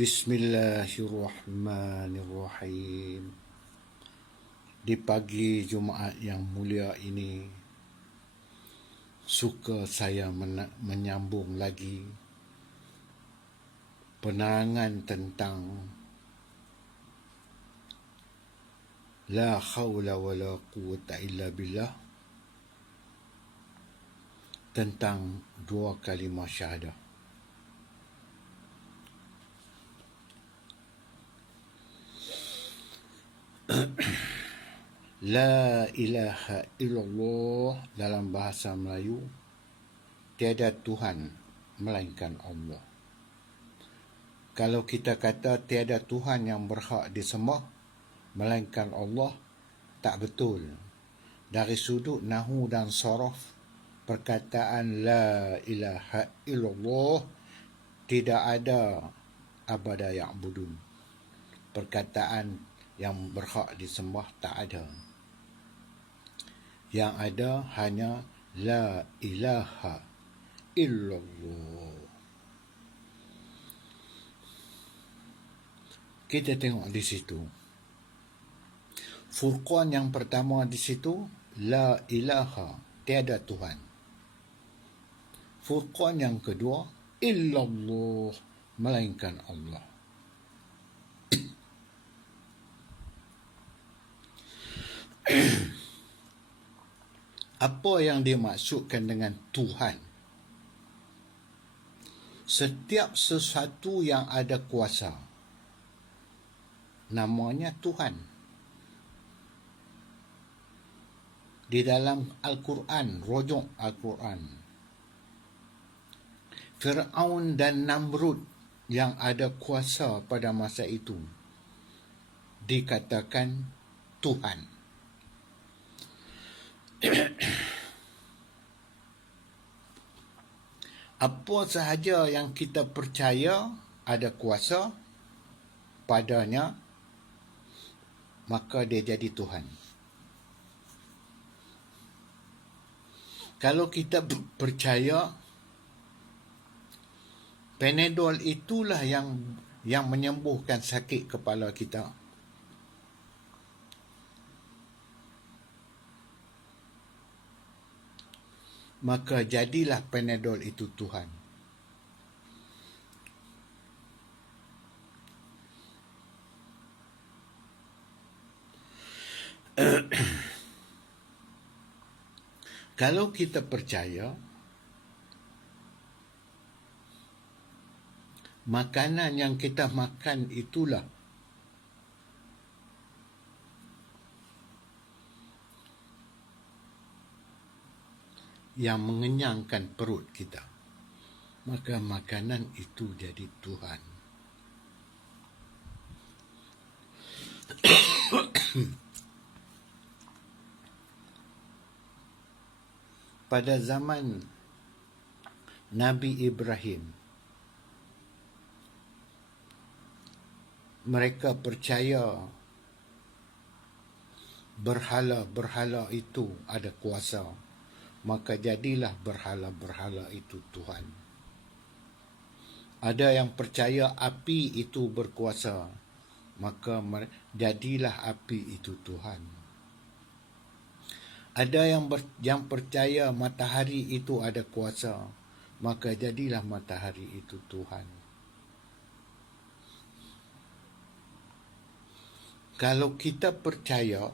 Bismillahirrahmanirrahim. Di pagi Jumaat yang mulia ini, suka saya menyambung lagi penerangan tentang la haula wala quwwata illa billah, tentang dua kalimah syahadah. La ilaha illallah dalam bahasa Melayu, tiada Tuhan melainkan Allah. Kalau kita kata tiada Tuhan yang berhak disembah melainkan Allah, tak betul. Dari sudut nahu dan saraf, perkataan la ilaha illallah tidak ada abada ya'budun. Perkataan yang berhak disembah tak ada. Yang ada hanya la ilaha illallah. Kita tengok di situ. Furqan yang pertama di situ, la ilaha, tiada Tuhan. Furqan yang kedua, illallah, melainkan Allah. Apa yang dimaksudkan dengan Tuhan? Setiap sesuatu yang ada kuasa, namanya Tuhan. Di dalam Al-Quran, rujuk Al-Quran, Fir'aun dan Namrud yang ada kuasa pada masa itu dikatakan Tuhan. Apa sahaja yang kita percaya ada kuasa padanya, maka dia jadi Tuhan. Kalau kita percaya Panadol itulah yang menyembuhkan sakit kepala kita, maka jadilah Panadol itu Tuhan. Kalau kita percaya makanan yang kita makan itulah yang mengenyangkan perut kita, maka makanan itu jadi Tuhan. Pada zaman Nabi Ibrahim, mereka percaya berhala-berhala itu ada kuasa, maka jadilah berhala-berhala itu Tuhan. Ada yang percaya api itu berkuasa, maka jadilah api itu Tuhan. Ada yang percaya matahari itu ada kuasa, maka jadilah matahari itu Tuhan. Kalau kita percaya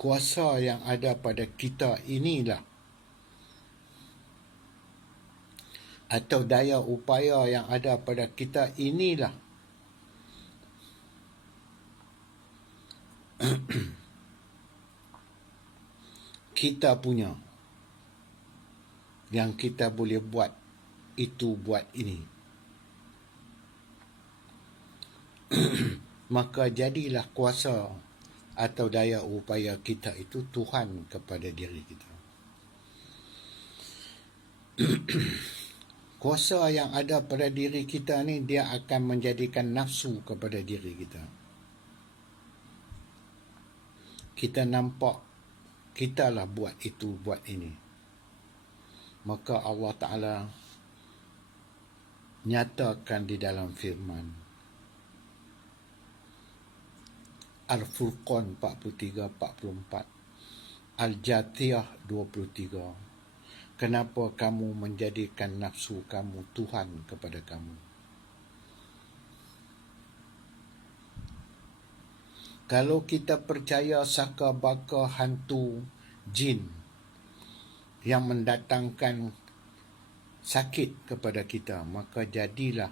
kuasa yang ada pada kita inilah, atau daya upaya yang ada pada kita inilah kita punya, yang kita boleh buat itu, buat ini, maka jadilah kuasa atau daya upaya kita itu Tuhan kepada diri kita. Kuasa yang ada pada diri kita ni, dia akan menjadikan nafsu kepada diri kita. Kita nampak kitalah buat itu, buat ini, maka Allah Ta'ala nyatakan di dalam firman Al-Furqan 43-44, Al-Jathiyah 23. Kenapa kamu menjadikan nafsu kamu Tuhan kepada kamu? Kalau kita percaya saka baka hantu jin yang mendatangkan sakit kepada kita, maka jadilah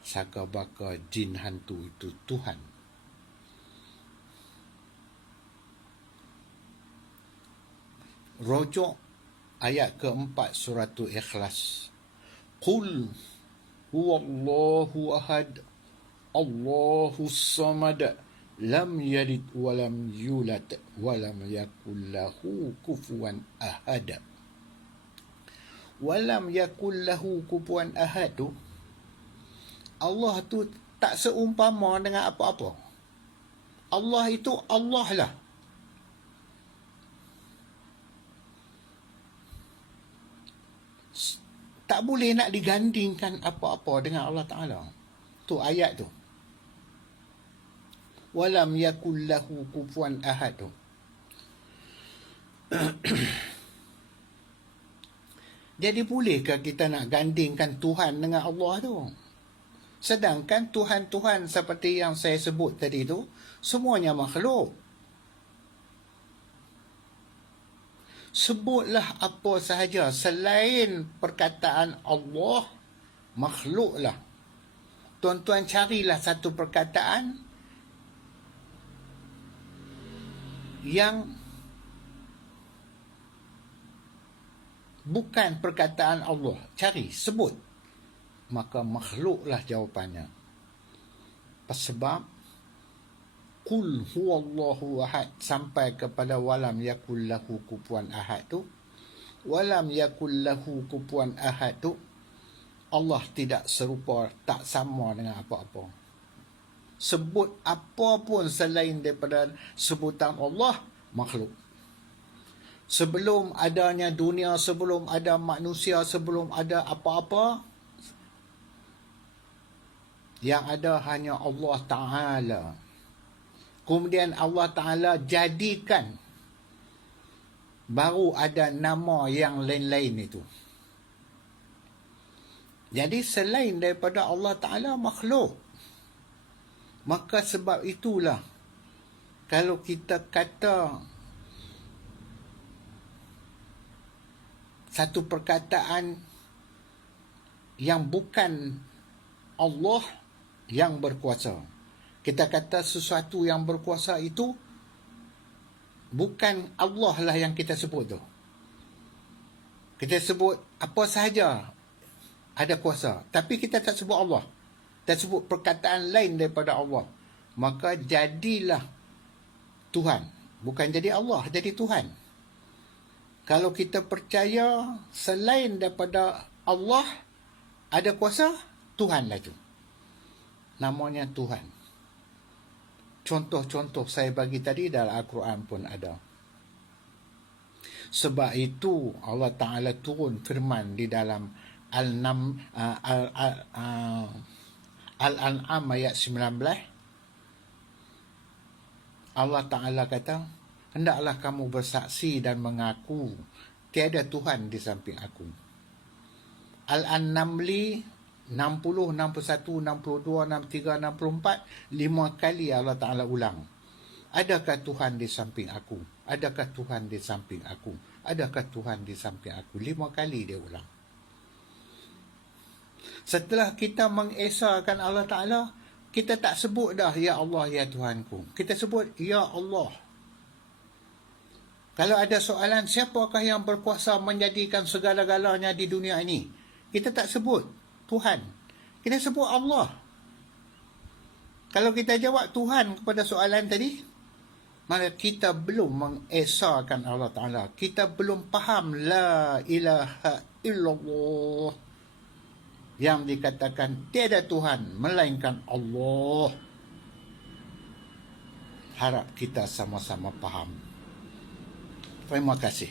saka baka jin hantu itu Tuhan. Rojok ayat keempat surah Ikhlas. Qul huwallahu ahad, Allahus samad, lam yalid walam yulad walam yakul lahu kufuwan ahad. Walam yakul lahu kufuwan ahad tu, Allah tu tak seumpama dengan apa-apa. Allah itu Allah lah. Tak boleh nak digandingkan apa-apa dengan Allah Ta'ala. Tu ayat tu. Walam yakul lahu kufuwan ahad tu. Jadi bolehkah kita nak gandingkan Tuhan dengan Allah tu? Sedangkan Tuhan-Tuhan seperti yang saya sebut tadi tu, semuanya makhluk. Sebutlah apa sahaja selain perkataan Allah, makhluklah. Tuan-tuan carilah satu perkataan yang bukan perkataan Allah. Cari, sebut. Maka makhluklah jawapannya. Sebab Qul huwallahu ahad sampai kepada walam yakul lahu kufuwan ahad tu. Walam yakul lahu kufuwan ahad tu, Allah tidak serupa, tak sama dengan apa-apa. Sebut apa pun selain daripada sebutan Allah, makhluk. Sebelum adanya dunia, sebelum ada manusia, sebelum ada apa-apa, yang ada hanya Allah Ta'ala. Kemudian Allah Ta'ala jadikan baru ada nama yang lain-lain itu. Jadi selain daripada Allah Ta'ala, makhluk. Maka sebab itulah, kalau kita kata satu perkataan yang bukan Allah yang berkuasa, kita kata sesuatu yang berkuasa itu bukan Allah lah yang kita sebut tu. Kita sebut apa sahaja ada kuasa, tapi kita tak sebut Allah. Kita sebut perkataan lain daripada Allah. Maka jadilah Tuhan. Bukan jadi Allah, jadi Tuhan. Kalau kita percaya selain daripada Allah ada kuasa, Tuhan lah tu. Namanya Tuhan. Contoh-contoh saya bagi tadi dalam Al-Quran pun ada. Sebab itu Allah Ta'ala turun firman di dalam Al-An'am ayat 19. Allah Ta'ala kata, hendaklah kamu bersaksi dan mengaku tiada Tuhan di samping aku. Al-An-Namli 60, 61, 62, 63, 64, 5 kali Allah Ta'ala ulang. Adakah Tuhan di samping aku? Adakah Tuhan di samping aku? Adakah Tuhan di samping aku? 5 kali dia ulang. Setelah kita mengesahkan Allah Ta'ala, kita tak sebut dah, Ya Allah, Ya Tuhanku. Kita sebut, Ya Allah. Kalau ada soalan, siapakah yang berkuasa menjadikan segala-galanya di dunia ini? Kita tak sebut Tuhan. Kita sebut Allah. Kalau kita jawab Tuhan kepada soalan tadi, maka kita belum mengesahkan Allah Ta'ala. Kita belum faham La ilaha illallah, yang dikatakan tiada Tuhan melainkan Allah. Harap kita sama-sama faham. Terima kasih.